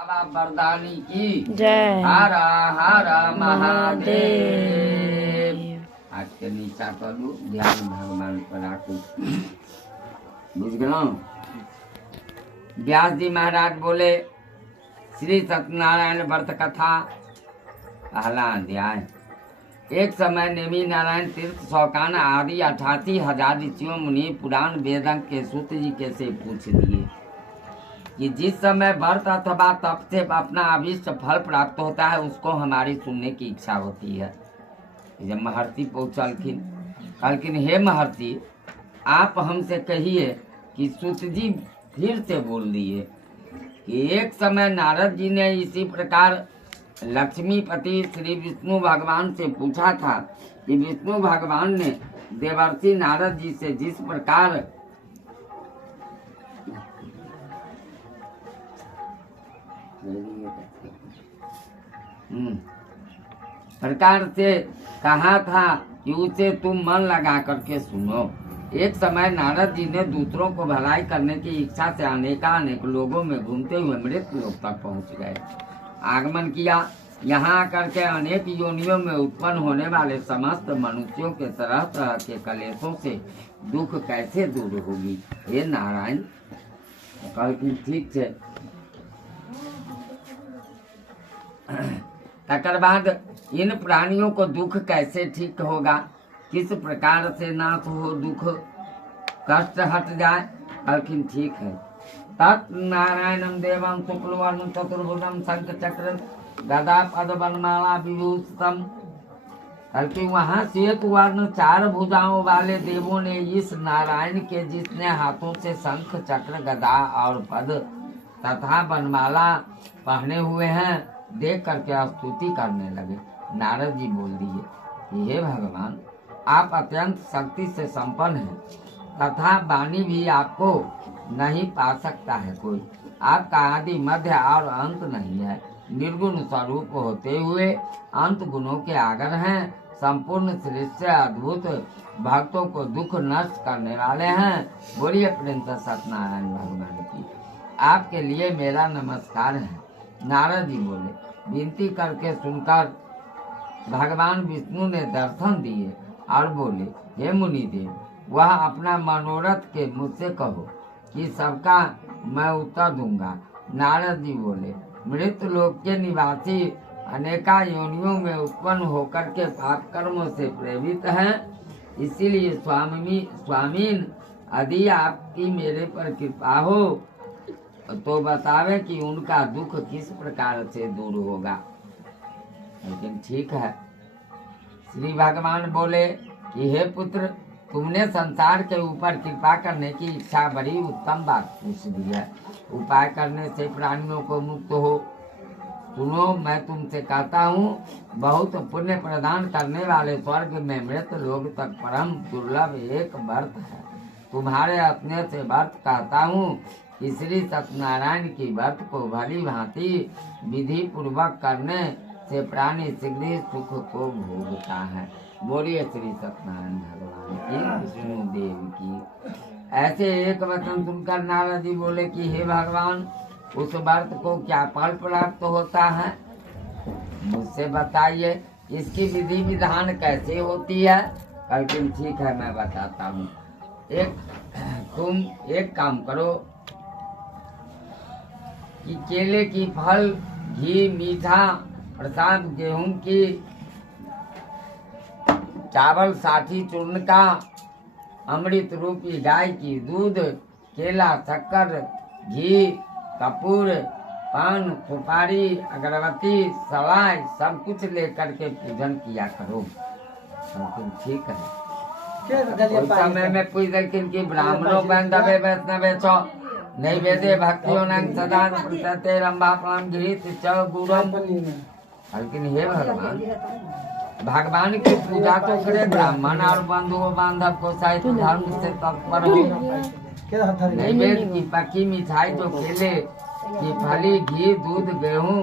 बाबा बरदानी की जय। हर हर महादेव। हाथ के नीचा करू, ध्यान भगवान पर राखू। बुझ गए। व्यास जी महाराज बोले, श्री सत्यनारायण व्रत कथा पहला अध्याय। एक समय नेमी नारायण तीर्थ शौकान आदि 88,000 ऋषियों मुनि पुराण वेदंग के सूत जी के से पूछ दिए कि जिस समय व्रत अथवा तप से अपना अभीष्ट फल प्राप्त होता है उसको हमारी सुनने की इच्छा होती है। जब महर्षि पहुँचलखिन, कहलखिन हे महर्षि, आप हमसे कहिए कि सूत जी फिर से बोल दिए कि एक समय नारद जी ने इसी प्रकार लक्ष्मीपति श्री विष्णु भगवान से पूछा था कि विष्णु भगवान ने देवर्षि नारद जी से जिस प्रकार से कहा था कि उसे तुम मन लगा करके सुनो। एक समय नारद जी ने दूसरों को भलाई करने की इच्छा से अनेक लोगों में घूमते हुए मृत लोक तक पहुंच गए। आगमन किया। यहाँ आकर के अनेक योनियों में उत्पन्न होने वाले समस्त मनुष्यों के तरह तरह के कलेशों से दुख कैसे दूर होगी हे नारायण। कहलखिन ठीक है। तकर बाद इन प्राणियों को दुख कैसे ठीक होगा, किस प्रकार से नाश हो, दुख कष्ट हट जाए। कहलखिन ठीक है। तत् नारायणम देवम शुक्लवर्णम चतुर्भुजम शंख चक्र गदा पद वनमाला विभूषितम। कहलखिन वहाँ श्वेत वर्ण 4 भुजाओं वाले देवों ने इस नारायण के जिसने हाथों से शंख चक्र गदा और पद तथा वनमाला पहने हुए हैं देख करके स्तुति करने लगे। नारद जी बोल दिए कि हे भगवान, आप अत्यंत शक्ति से संपन्न हैं तथा वाणी भी आपको नहीं पा सकता है कोई। आपका आदि मध्य और अंत नहीं है। निर्गुण स्वरूप होते हुए अंत गुणों के आगर हैं। संपूर्ण सृष्टि अद्भुत भक्तों को दुख नष्ट करने वाले हैं। बोलिए प्रिंस सत्यनारायण भगवान की। आपके लिए मेरा नमस्कार है। नारद जी बोले, विनती करके सुनकर भगवान विष्णु ने दर्शन दिए और बोले, हे मुनिदेव, वह अपना मनोरथ के मुझसे कहो कि सबका मैं उत्तर दूंगा। नारद जी बोले, मृत लोक के निवासी अनेका योनियों में उत्पन्न होकर के पाप कर्मों से प्रेरित हैं। इसीलिए स्वामीन यदि आपकी मेरे पर कृपा हो तो बतावे कि उनका दुख किस प्रकार से दूर होगा। लेकिन ठीक है। श्री भगवान बोले कि हे पुत्र, तुमने संसार के ऊपर कृपा करने की इच्छा बड़ी उत्तम बात पूछ दी है। उपाय करने से प्राणियों को मुक्त हो। सुनो, मैं तुमसे कहता हूँ, बहुत पुण्य प्रदान करने वाले स्वर्ग में मृत लोग तक परम दुर्लभ एक व्रत है। तुम्हारे अपने से व्रत कहता हूँ कि श्री सत्यनारायण की व्रत को भली भांति विधि पूर्वक करने से प्राणी शीघ्र सुख को भोगता है। बोलिए श्री सत्यनारायण भगवान की, विष्णु देव की। ऐसे एक वचन सुनकर नारद जी बोले कि हे भगवान, उस व्रत को क्या फल प्राप्त होता है, मुझसे बताइए। इसकी विधि विधान कैसे होती है। लेकिन ठीक है, मैं बताता हूँ। तुम एक काम करो कि केले की फल, घी, मीठा प्रसाद, गेहूं की, चावल, साठी चूर्ण का, अमृत रूपी गाय की दूध, केला, शक्कर, घी, कपूर, पान, सुपारी, अगरबत्ती, सवाई सब कुछ लेकर के पूजन किया करो। ठीक है। उस समय में पूजन की ब्राह्मणों बंधवे वैष्णवे छो नैवेद्य भक्तियों सदा प्रत्यते रंभा प्राण गृहीत च गुरम। लेकिन हे भगवान की पूजा तो करे, ब्राह्मण और बंधुओं बांधव को सहित धर्म से तत्पर हो। नैवेद्य की पकी मिठाई तो केले की फली, घी, दूध, गेहूं,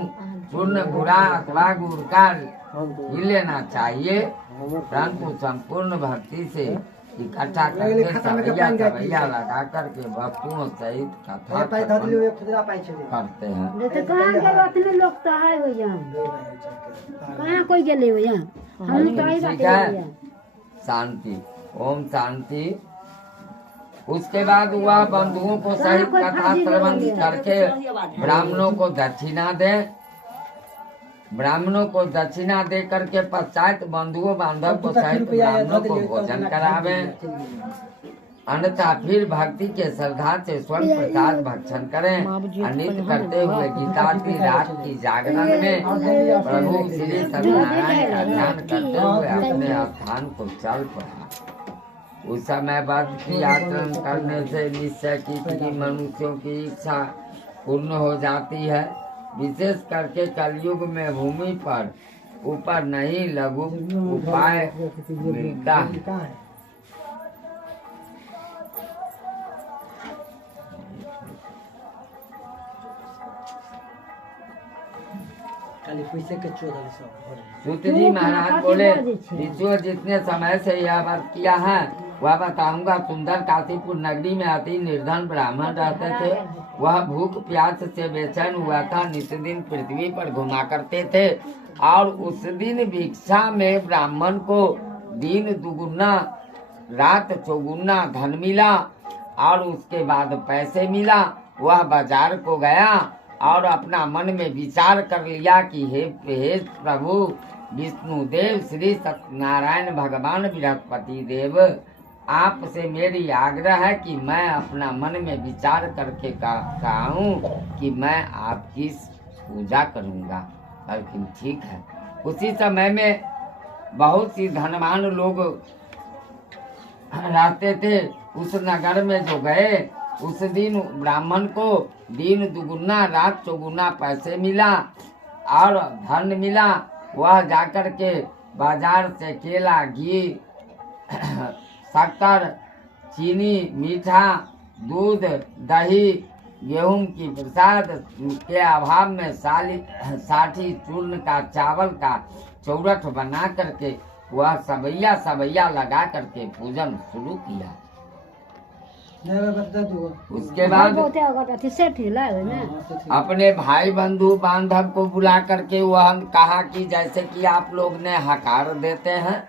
चूर्ण, गुड़ा अथवा गुड़ का ही लेना चाहिए, परंतु संपूर्ण भक्ति से इकट्ठा करके सवैया सवैया लगा करके वस्तुओं सहित कथा करते हैं। ठीक है, शांति, ओम शांति। उसके बाद वह बंधुओं को सहित कथा श्रवण करके ब्राह्मणों को दक्षिणा दे। ब्राह्मणों को दक्षिणा दे करके पश्चात बंधुओं बांधव को सहित ब्राह्मणों को भोजन करावे। अन्यथा फिर भक्ति के श्रद्धा से स्वर्ण प्रसाद भक्षण करें। अनित करते हुए गीता की रात की जागरण में प्रभु श्री सत्यनारायण का ध्यान करते हुए अपने स्थान को चल पड़ा। उस समय व्रत की आचरण करने से निश्चय की मनुष्यों की इच्छा पूर्ण हो जाती है। विशेष करके कलयुग में भूमि पर ऊपर नहीं लघु उपाय मिलता है। सूत जी महाराज बोले, ऋषियों जितने समय से यह व्रत किया है वह बताऊंगा। सुंदर काशीपुर नगरी में अति निर्धन ब्राह्मण रहते थे। वह भूख प्यास से बेचैन हुआ था। नित्य दिन पृथ्वी पर घुमा करते थे और उस दिन भिक्षा में ब्राह्मण को दिन दुगुना रात चौगुना धन मिला और उसके बाद पैसे मिला। वह बाजार को गया और अपना मन में विचार कर लिया कि हे प्रभु विष्णुदेव श्री सत्यनारायण भगवान बृहस्पति देव, आपसे मेरी आग्रह है कि मैं अपना मन में विचार करके कहूँ कि मैं आपकी पूजा करूँगा। लेकिन ठीक है। उसी समय में बहुत सी धनवान लोग रहते थे। उस नगर में जो गए उस दिन ब्राह्मण को दिन दुगुना रात चौगुना पैसे मिला और धन मिला। वह जाकर के बाजार से केला, घी, शक्कर, चीनी, मीठा, दूध, दही, गेहूं की प्रसाद के अभाव में 60 चूर्ण का चावल का चौरठ बना करके वह सवैया लगा करके पूजन शुरू किया। उसके बाद अपने भाई बंधु बांधव को बुला करके वह कहा कि जैसे कि आप लोग ने हकार देते हैं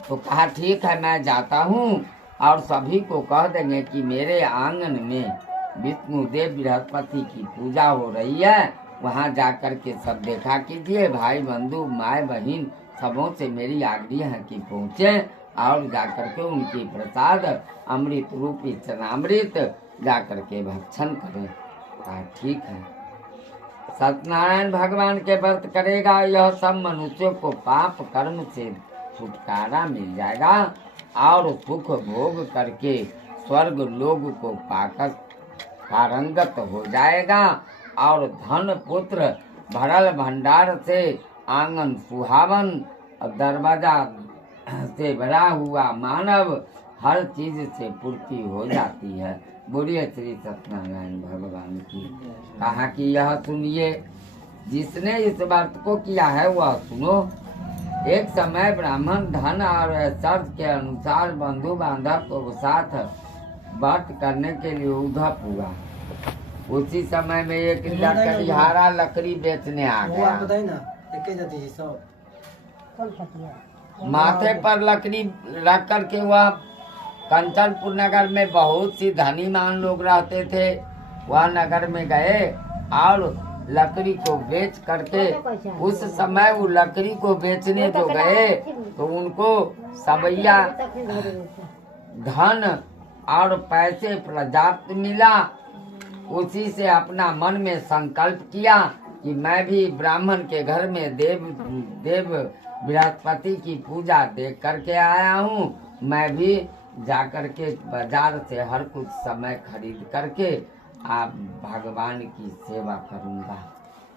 तो कहा ठीक है मैं जाता हूँ और सभी को कह देंगे कि मेरे आंगन में विष्णुदेव बृहस्पति की पूजा हो रही है। वहाँ जाकर के सब देखा कीजिए। भाई बंधु माए बहन सबों से मेरी आग्रह है कि पहुँचे और जाकर के उनकी प्रसाद अमृत रूपी चरणामृत जाकर के भक्षण करें। ठीक है। सत्यनारायण भगवान के व्रत करेगा यह सब मनुष्यों को पाप कर्म से छुटकारा मिल जाएगा और सुख भोग करके स्वर्ग लोग को पाकर पारंगत हो जाएगा और धन पुत्र भरल भंडार से आंगन सुहावन और दरवाजा से भरा हुआ मानव हर चीज से पूर्ति हो जाती है। बोलिए श्री सत्यनारायण भगवान की। कहा कि यह सुनिए, जिसने इस व्रत को किया है वह सुनो। एक समय ब्राह्मण धन और शर्त के अनुसार बंधु बांधव को साथ व्रत करने के लिए उधप हुआ। उसी समय में एक लकड़ीहारा लकड़ी बेचने आ गया। माथे पर लकड़ी रख कर के वह कंचनपुर नगर में बहुत सी धनीमान लोग रहते थे। वह नगर में गए और लकड़ी को बेच करके उस समय वो लकड़ी को बेचने जो गए तो उनको सवैया धन और पैसे पर्याप्त मिला। उसी से अपना मन में संकल्प किया कि मैं भी ब्राह्मण के घर में देव बृहस्पति की पूजा देख करके आया हूँ। मैं भी जाकर के बाजार से हर कुछ समय खरीद करके आप भगवान की सेवा करूँगा।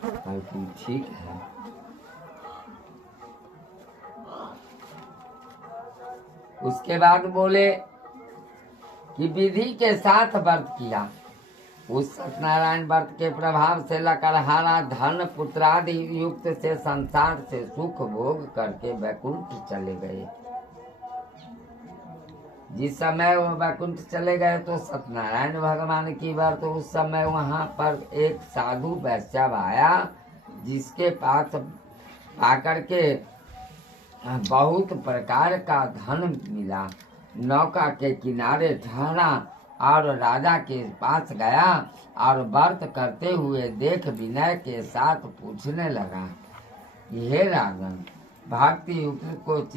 लेकिन ठीक है। उसके बाद बोले कि विधि के साथ व्रत किया। उस सत्यनारायण व्रत के प्रभाव से लकड़हारा धन पुत्रादि युक्त से संसार से सुख भोग करके वैकुंठ चले गए। जिस समय वो वैकुंठ चले गए तो सत्यनारायण भगवान की बार तो उस समय वहाँ पर एक साधु वैष्णव आया, जिसके पास आकर के बहुत प्रकार का धन मिला। नौका के किनारे ठहरा और राजा के पास गया और व्रत करते हुए देख विनय के साथ पूछने लगा, हे राजन, भक्ति युक्त को